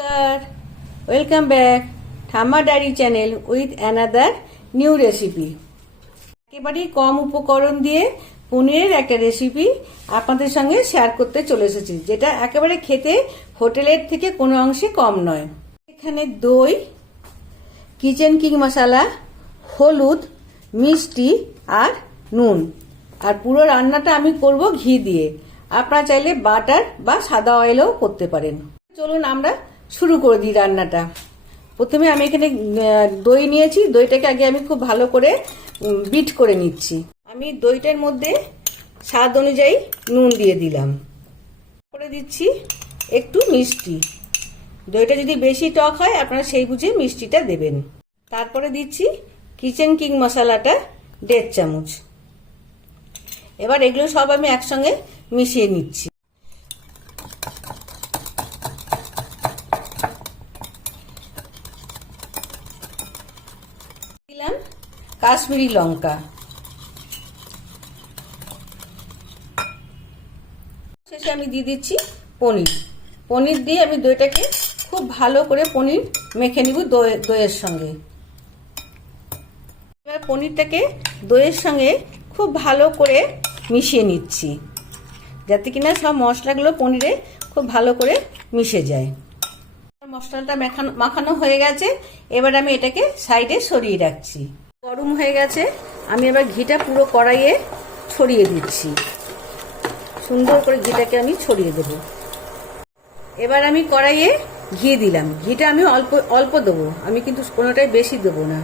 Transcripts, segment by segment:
নমস্কার, welcome back Thamma diary channel with another new recipe. একেবারেই কম উপকরণ দিয়ে পনিরের একটা রেসিপি আপনাদের সঙ্গে শেয়ার করতে চলে এসেছি, যেটা একেবারে খেতে হোটেলের থেকে কোনো অংশে কম নয়। এখানে দই, কিচেন কিং মশলা, হলুদ, মিষ্টি আর নুন। আর পুরো রান্নাটা আমি করব ঘি দিয়ে। আপনারা চাইলে বাটার বা সাদা অয়েলও করতে পারেন। চলুন আমরা শুরু করে দিই রান্নাটা। প্রথমে আমি এখানে দই নিয়েছি। দইটাকে আগে আমি খুব ভালো করে বিট করে নিচ্ছি। আমি দইটার মধ্যে স্বাদ অনুযায়ী নুন দিয়ে দিলাম, করে দিচ্ছি একটু মিষ্টি। দইটা যদি বেশি টক হয় আপনারা সেই বুঝে মিষ্টিটা দেবেন। তারপরে দিচ্ছি কিচেন কিং মশলাটা 1.5 চামচ। এবার এগুলো সব আমি একসঙ্গে মিশিয়ে নিচ্ছি। দিলাম কাশ্মীরি লঙ্কা। শেষে আমি দিয়ে দিচ্ছি পনির। পনির দিয়ে আমি দইটাকে খুব ভালো করে পনির মেখে নিব দইয়ের সঙ্গে। এবার পনিরটাকে দইয়ের সঙ্গে খুব ভালো করে মিশিয়ে নিচ্ছি, যাতে কিনা সব মশলাগুলো পনিরে খুব ভালো করে মিশে যায়। মশলাটা মাখানো হয়ে গেছে। এবার আমি এটাকে সাইডে সরিয়ে রাখছি। গরম হয়ে গেছে, আমি এবার ঘিটা পুরো কড়াইয়ে ছড়িয়ে দিচ্ছি। সুন্দর করে ঘিটাকে আমি ছড়িয়ে দেব। এবার আমি কড়াইয়ে ঘি দিলাম। ঘিটা আমি অল্প অল্প দেবো, আমি কিন্তু কোনোটাই বেশি দেবো না।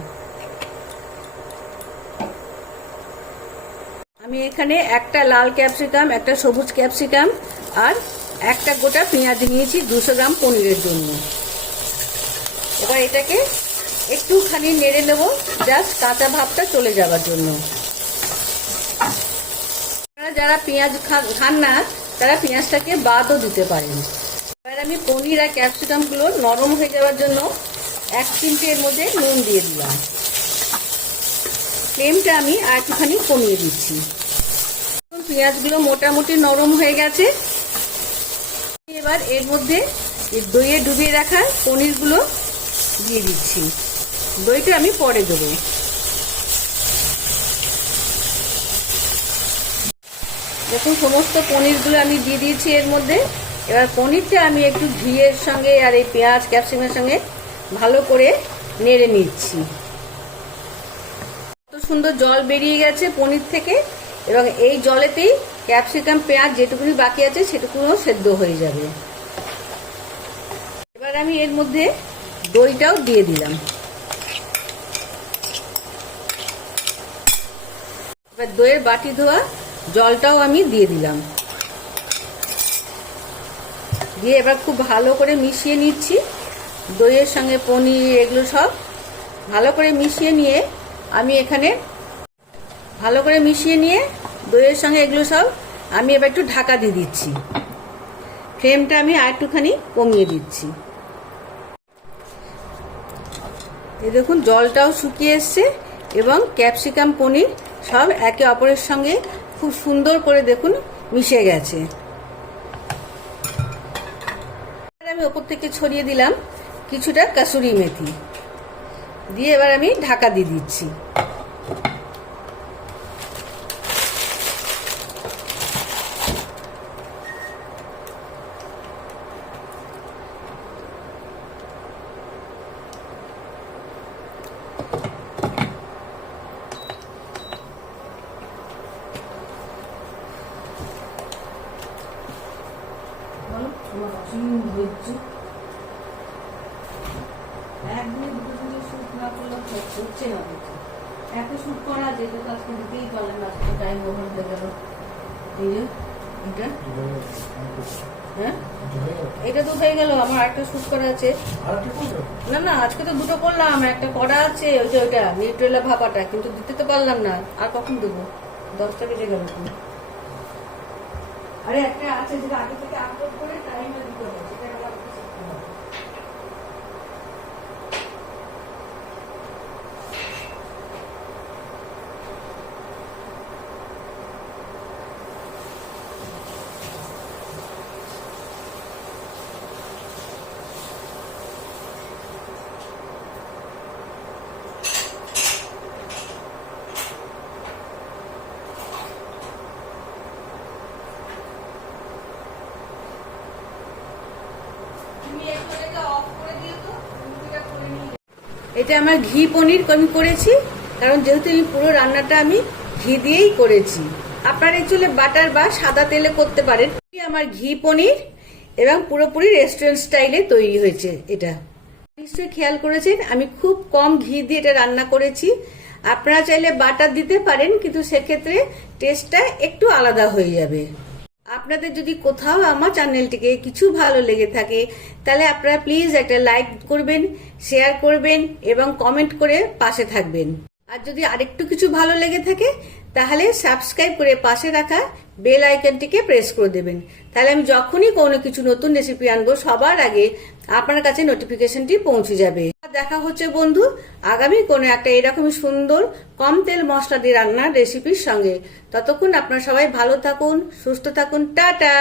আমি এখানে একটা লাল ক্যাপসিকাম, একটা সবুজ ক্যাপসিকাম আর একটা গোটা পেঁয়াজ নিয়েছি 200 গ্রাম পনিরের জন্য। এবার এটাকে একটুখানি নেড়ে নেব, জাস্ট কাঁচা ভাবটা চলে যাওয়ার জন্য। আপনারা যারা পেঁয়াজ খান না তারা পেঁয়াজটাকে বাদও দিতে পারেন। এবার আমি পনির আর ক্যাপসিকামগুলো নরম হয়ে যাওয়ার জন্য 1 চিমটি এর মধ্যে নুন দিয়ে দিলাম। ফ্লেমটা আমি আর একটুখানি কমিয়ে দিচ্ছি। পেঁয়াজগুলো মোটামুটি নরম হয়ে গেছে। এবার এর মধ্যে দইয়ে ডুবিয়ে রাখা পনিরগুলো দিয়ে দিচ্ছি। দইটা আমি পরে দেবো। দেখুন সমস্ত পনিরগুলো আমি দিয়ে দিয়েছি এর মধ্যে। এবার পনিরটা আমি একটু ঘিয়ের সঙ্গে আর এই পেঁয়াজ ক্যাপসিকামের সঙ্গে ভালো করে নেড়ে নিচ্ছি। কত সুন্দর জল বেরিয়ে গেছে পনির থেকে, এবং এই জলেতেই ক্যাপসিকাম পেঁয়াজ যেটুকুনি বাকি আছে সেটুকুও সেদ্ধ হয়ে যাবে। এবার আমি এর মধ্যে দইটাও দিয়ে দিলাম। এবার দইয়ের বাটি ধোয়া জলটাও আমি দিয়ে দিলাম। দিয়ে এবার খুব ভালো করে মিশিয়ে নিচ্ছি। দইয়ের সঙ্গে পনির এগুলো সব ভালো করে মিশিয়ে নিয়ে আমি এখানে ভালো করে মিশিয়ে নিয়ে দইয়ের সঙ্গে এগুলো সব আমি এবার একটু ঢাকা দিয়ে দিচ্ছি। ফ্লেমটা আমি আর একটুখানি কমিয়ে দিচ্ছি। এই দেখুন জলটাও শুকিয়ে এসছে এবং ক্যাপসিকাম পনির সব একে অপরের সঙ্গে খুব সুন্দর করে দেখুন মিশে গেছে। আমি ওপর থেকে ছড়িয়ে দিলাম কিছুটা কাসুরি মেথি দিয়ে। এবার আমি ঢাকা দিয়ে দিচ্ছি। এত শুট করা আছে, এটা তো আজকে দিতেই পারলাম না, আজকে টাইম ওভার হয়ে গেল। এই যে এটা, হ্যাঁ এটা তো হয়ে গেল। আমার একটা শুট করা আছে। না না, আজকে তো 2টো করলাম, একটা করা আছে ওই যে ওইটা নিউট্রেলা ভাপাটা, কিন্তু দিতে তো পারলাম না। আর কখন দেবো? 10টা বেজে গেল। আরে একটা আছে যেটা আগে থেকে আপলোড করে টাইমে দিতে হবে, সেটা এটা আমার ঘি পনির আমি করেছি, কারণ যেহেতু আমি পুরো রান্নাটা আমি ঘি দিয়েই করেছি। আপনারা একচুয়ালি বাটার বা সাদা তেলে করতে পারেন। আমার ঘি পনির এবং পুরোপুরি রেস্টুরেন্ট স্টাইলে তৈরি হয়েছে। এটা নিশ্চয়ই খেয়াল করেছেন আমি খুব কম ঘি দিয়ে এটা রান্না করেছি। আপনারা চাইলে বাটার দিতে পারেন, কিন্তু সেক্ষেত্রে টেস্টটা একটু আলাদা হয়ে যাবে। আপনাদের যদি কোথাও আমার চ্যানেলটিকে কিছু ভালো লেগে থাকে, তাহলে আপনারা প্লিজ একটা লাইক করবেন, শেয়ার করবেন এবং কমেন্ট করে পাশে থাকবেন। আর যদি আরেকটু কিছু ভালো লেগে থাকে, তাহলে সাবস্ক্রাইব করে পাশে রাখা বেল আইকনটিকে প্রেস করে দেবেন। তাহলে আমি যখনই কোনো কিছু নতুন রেসিপি আনবো, সবার আগে আপনার কাছে নোটিফিকেশনটি পৌঁছে যাবে। দেখা হচ্ছে বন্ধু আগামী কোনো একটা এরকমই সুন্দর কম তেল মশলা দিয়ে রান্নার রেসিপির সঙ্গে। ততক্ষণ আপনারা সবাই ভালো থাকুন, সুস্থ থাকুন, টাটা।